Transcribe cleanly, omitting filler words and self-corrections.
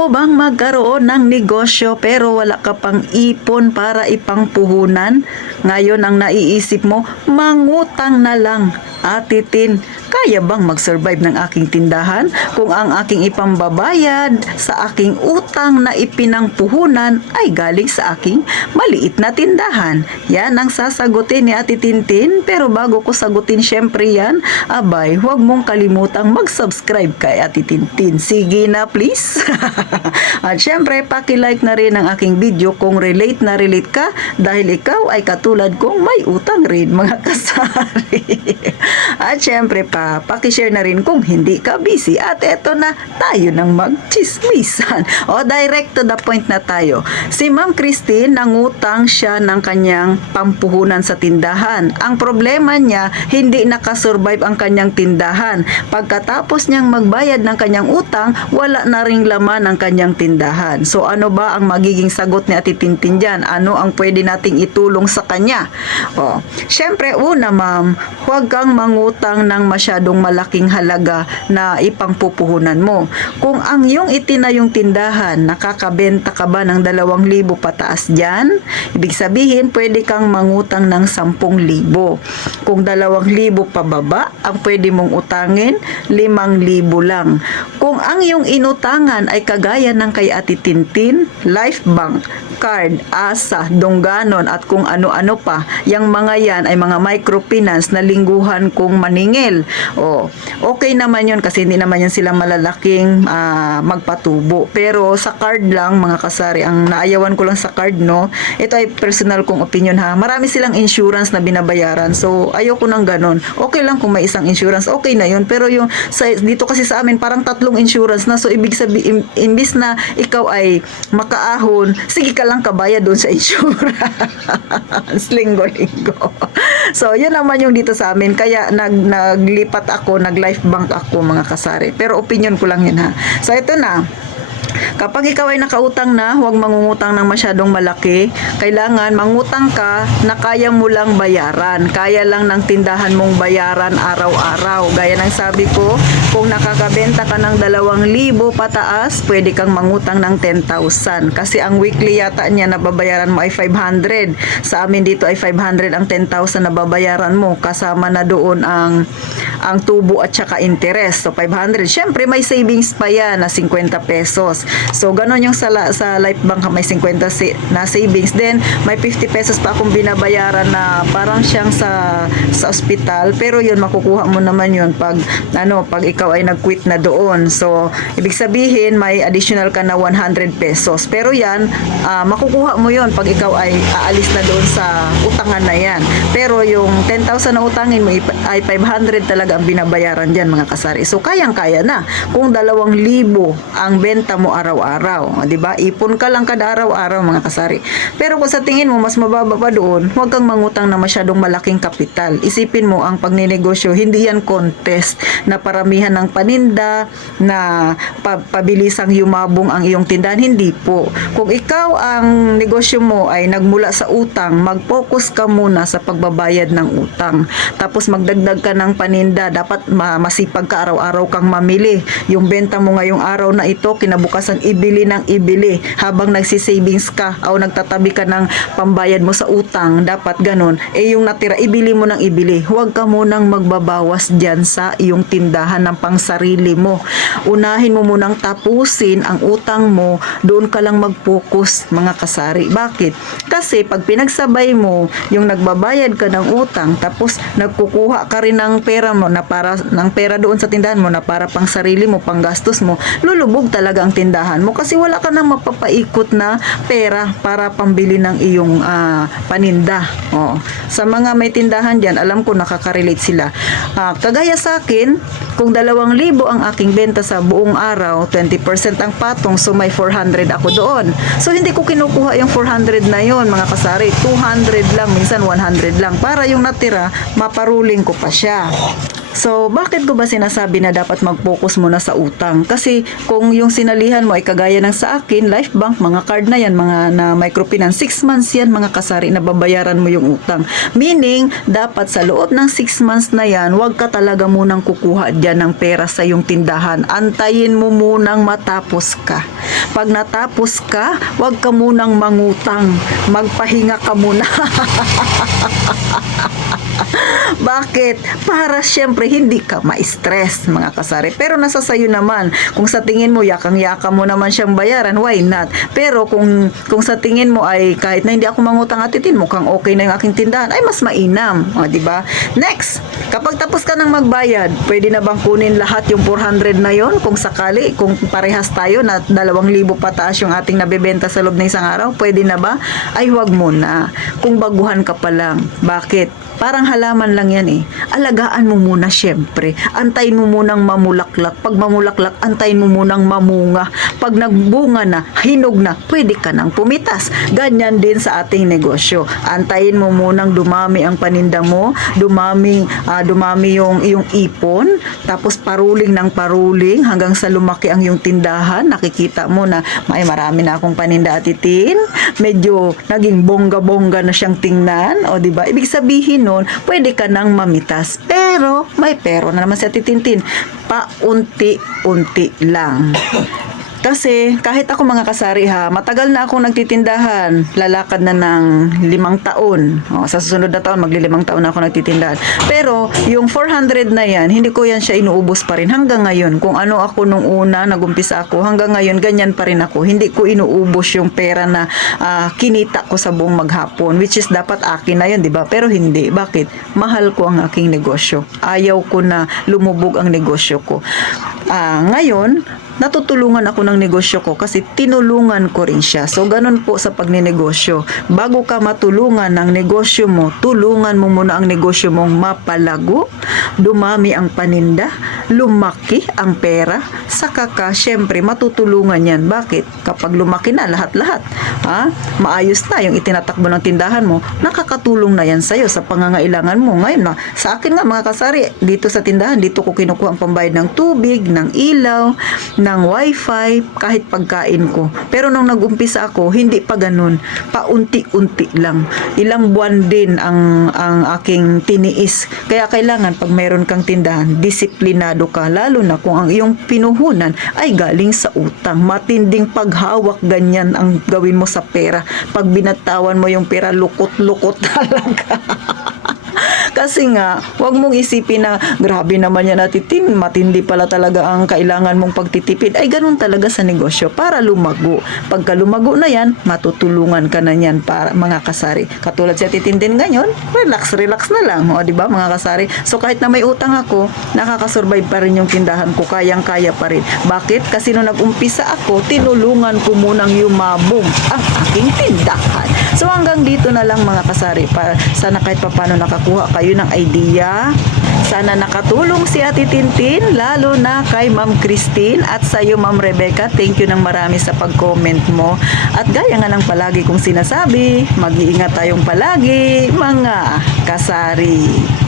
mo bang magkaroon ng negosyo pero wala ka pang ipon para ipangpuhunan? Ngayon ang naiisip mo, mangutang na lang. Ate Tin, kaya bang mag-survive ng aking tindahan kung ang aking ipambabayad sa aking utang na ipinangpuhunan ay galing sa aking maliit na tindahan? Yan ang sasagutin ni Ate Tintin. Pero bago ko sagutin syempre yan, abay, huwag mong kalimutang mag-subscribe kay Ate Tintin. Sige na please. At syempre, paki-like na rin ang aking video kung relate na relate ka dahil ikaw ay katulad kong may utang rin mga kasari. At syempre paki-share na rin kung hindi ka busy. At eto na, tayo nang magchismisan. O direct to the point na tayo. Si Ma'am Christine, nangutang siya ng kanyang pampuhunan sa tindahan. Ang problema niya, hindi nakasurvive ang kanyang tindahan. Pagkatapos niyang magbayad ng kanyang utang, wala na ring laman ang kanyang tindahan. So ano ba ang magiging sagot ni Ate Tintin dyan? Ano ang pwede nating itulong sa kanya? O, syempre una ma'am, huwag kang mangutang ng masyadong malaking halaga na ipangpupuhunan mo. Kung ang iyong itinayong tindahan, nakakabenta ka ba ng 2,000 pataas dyan? Ibig sabihin, pwede kang mangutang ng 10,000. Kung 2,000 pababa, ang pwede mong utangin, 5,000 lang. Kung ang iyong inutangan ay kagaya ng kay Ate Tintin, Life Bank, Card, Asa, Dongganon at kung ano-ano pa, yang mga yan ay mga microfinance na lingguhan kung maningil. O, okay naman yun kasi hindi naman yan sila malalaking magpatubo. Pero sa card lang mga kasari, ang naayawan ko lang sa card, no, ito ay personal kong opinion ha. Marami silang insurance na binabayaran. So, ayoko nang ganun. Okay lang kung may isang insurance, okay na yun. Pero yung dito kasi sa amin, parang 3 insurance na. So, ibig sabihin, imbis na ikaw ay makaahon, sige ka lang kabaya doon sa insurance. Linggo-linggo. So, yun naman yung dito sa amin. Kaya naglipat ako, nag-life bank ako mga kasari. Pero opinion ko lang yun ha. So, ito na. Kapag ikaw ay nakautang na, huwag mangungutang ng masyadong malaki. Kailangan mangutang ka na kaya mo lang bayaran. Kaya lang ng tindahan mong bayaran araw-araw. Gaya ng sabi ko, kung nakakabenta ka ng 2,000 pataas, pwede kang mangutang ng 10,000. Kasi ang weekly yata niya na babayaran mo ay 500. Sa amin dito ay 500 ang 10,000 na babayaran mo. Kasama na doon ang tubo at saka interest. So 500. Syempre may savings pa yan na 50 pesos. So ganon yung sa Life Bank may 50 na savings. Then may 50 pesos pa akong binabayaran na parang siyang sa ospital. Pero yun makukuha mo naman yun pag ikaw ay nag-quit na doon. So ibig sabihin may additional ka na 100 pesos. Pero yan makukuha mo yun pag ikaw ay aalis na doon sa utangan na yan. Pero yung 10,000 na utangin mo ay 500 talaga ang binabayaran dyan mga kasari. So kayang-kaya na kung 2,000 ang benta mo araw-araw. Di ba? Ipon ka lang kada araw-araw mga kasari. Pero kung sa tingin mo mas mababa pa doon, huwag kang mangutang na masyadong malaking kapital. Isipin mo ang pagninegosyo, hindi yan contest na paramihan ng paninda na pabilisang yumabong ang iyong tindahan. Hindi po. Kung ikaw ang negosyo mo ay nagmula sa utang, mag-focus ka muna sa pagbabayad ng utang. Tapos magdagdag ka ng paninda, dapat masipag ka araw-araw kang mamili. Yung benta mo ngayong araw na ito, kinabukasan ibili ng ibili habang nagsisavings ka o nagtatabi ka ng pambayad mo sa utang, dapat ganun. Yung natira, ibili mo ng ibili. Huwag ka munang magbabawas dyan sa iyong tindahan ng pangsarili mo. Unahin mo munang tapusin ang utang mo, doon ka lang mag-focus mga kasari. Bakit? Kasi pag pinagsabay mo yung nagbabayad ka ng utang tapos nagkukuha ka rin ng pera mo na ng pera doon sa tindahan mo na para pang sarili mo, pang gastos mo, lulubog talaga ang tindahan mo kasi wala ka nang mapapaikot na pera para pambili ng iyong paninda. Sa mga may tindahan dyan, alam ko nakaka-relate sila. Kagaya sa akin, kung 2,000 ang aking benta sa buong araw, 20% ang patong, so may 400 ako doon. So hindi ko kinukuha yung 400 na yon mga kasari, 200 lang, minsan 100 lang, para yung natira, maparuling ko pa siya. So, bakit ko ba sinasabi na dapat mag-focus muna sa utang? Kasi kung yung sinalihan mo ay kagaya ng sa akin, Life Bank, mga card na yan, mga na microfinance, 6 months yan mga kasari na babayaran mo yung utang. Meaning, dapat sa loob ng 6 months na yan, huwag ka talaga munang kukuha dyan ng pera sa yung tindahan. Antayin mo munang matapos ka. Pag natapos ka, huwag ka munang mangutang. Magpahinga ka muna. Bakit? Para syempre hindi ka ma-stress mga kasari. Pero nasa sayo naman. Kung sa tingin mo yakang-yaka mo naman siyang bayaran, why not? Pero kung sa tingin mo ay kahit na hindi ako mangutang atitin, mukhang okay na yung aking tindahan, ay mas mainam. O, diba? Next, kapag tapos ka ng magbayad, pwede na bang kunin lahat yung 400 na yon? Kung sakali, kung parehas tayo na 2,000 pataas yung ating nabebenta sa loob ng isang araw, pwede na ba? Ay wag muna. Kung baguhan ka pa lang. Bakit? Parang halaman lang yan eh. Alagaan mo muna syempre. Antayin mo munang mamulaklak. Pag mamulaklak, antayin mo munang mamunga. Pag nagbunga na, hinog na, pwede ka nang pumitas. Ganyan din sa ating negosyo. Antayin mo munang dumami ang paninda mo, dumami yung iyong ipon, tapos paruling ng paruling hanggang sa lumaki ang iyong tindahan. Nakikita mo na may marami na akong paninda atitin. Medyo naging bongga-bongga na siyang tingnan. O diba? Ibig sabihin nun, pwede ka nang mamitas. Pero, may pero na naman si Ate Tintin. Paunti-unti lang. Kasi kahit ako mga kasari ha, matagal na akong nagtitindahan. Lalakad na ng 5 taon. O, sa susunod na taon, magli-5 taon na ako nagtitindahan. Pero yung 400 na yan, hindi ko yan siya inuubos pa rin hanggang ngayon. Kung ano ako nung una, nagumpisa ako, hanggang ngayon, ganyan pa rin ako. Hindi ko inuubos yung pera na kinita ko sa buong maghapon. Which is dapat akin na yun, di ba? Pero hindi. Bakit? Mahal ko ang aking negosyo. Ayaw ko na lumubog ang negosyo ko. Ngayon, natutulungan ako ng negosyo ko kasi tinulungan ko rin siya. So, ganun po sa pagninegosyo. Bago ka matulungan ng negosyo mo, tulungan mo muna ang negosyo mong mapalago, dumami ang paninda, lumaki ang pera, saka ka, syempre, matutulungan yan. Bakit? Kapag lumaki na lahat-lahat, maayos na yung itinatakbo ng tindahan mo, nakakatulong na yan sa'yo sa pangangailangan mo. Ngayon na, sa akin nga mga kasari, dito sa tindahan, dito ko kinukuha ang pambayad ng tubig, ng ilaw, ng wifi, kahit pagkain ko. Pero nung nag-umpisa ako, hindi pa ganun. Paunti-unti lang. Ilang buwan din ang aking tiniis. Kaya kailangan pag mayroon kang tindahan, disiplinado ka. Lalo na kung ang iyong pinuhunan ay galing sa utang. Matinding paghawak, ganyan ang gawin mo sa pera. Pag binatawan mo yung pera, lukot-lukot talaga. Kasi nga, wag mong isipin na grabe naman yan atitin, matindi pala talaga ang kailangan mong pagtitipid. Ay, ganun talaga sa negosyo para lumago. Pagka lumago na yan, matutulungan ka na yan para mga kasari. Katulad si atitin din ngayon, relax na lang. O, diba mga kasari? So, kahit na may utang ako, nakakasurvive pa rin yung tindahan ko. Kayang-kaya pa rin. Bakit? Kasi nung nag-umpisa ako, tinulungan ko munang yumabong ang aking tindahan. So, hanggang dito na lang mga kasari. Sana kahit papano nakakuha kayo ng idea. Sana nakatulong si Ate Tintin, lalo na kay Ma'am Christine at sa iyo Ma'am Rebecca. Thank you ng marami sa pag-comment mo. At gaya nga ng palagi kong sinasabi, mag-iingat tayong palagi, mga kasari.